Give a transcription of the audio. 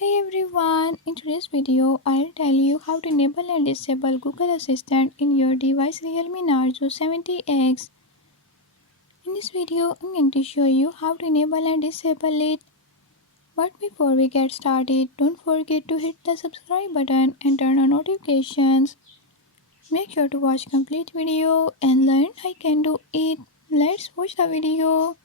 Hey everyone, in today's video, I'll tell you how to enable and disable Google Assistant in your device Realme Narzo 70X. In this video, I'm going to show you how to enable and disable it. But before we get started, don't forget to hit the subscribe button and turn on notifications. Make sure to watch complete video and learn I can do it. Let's watch the video.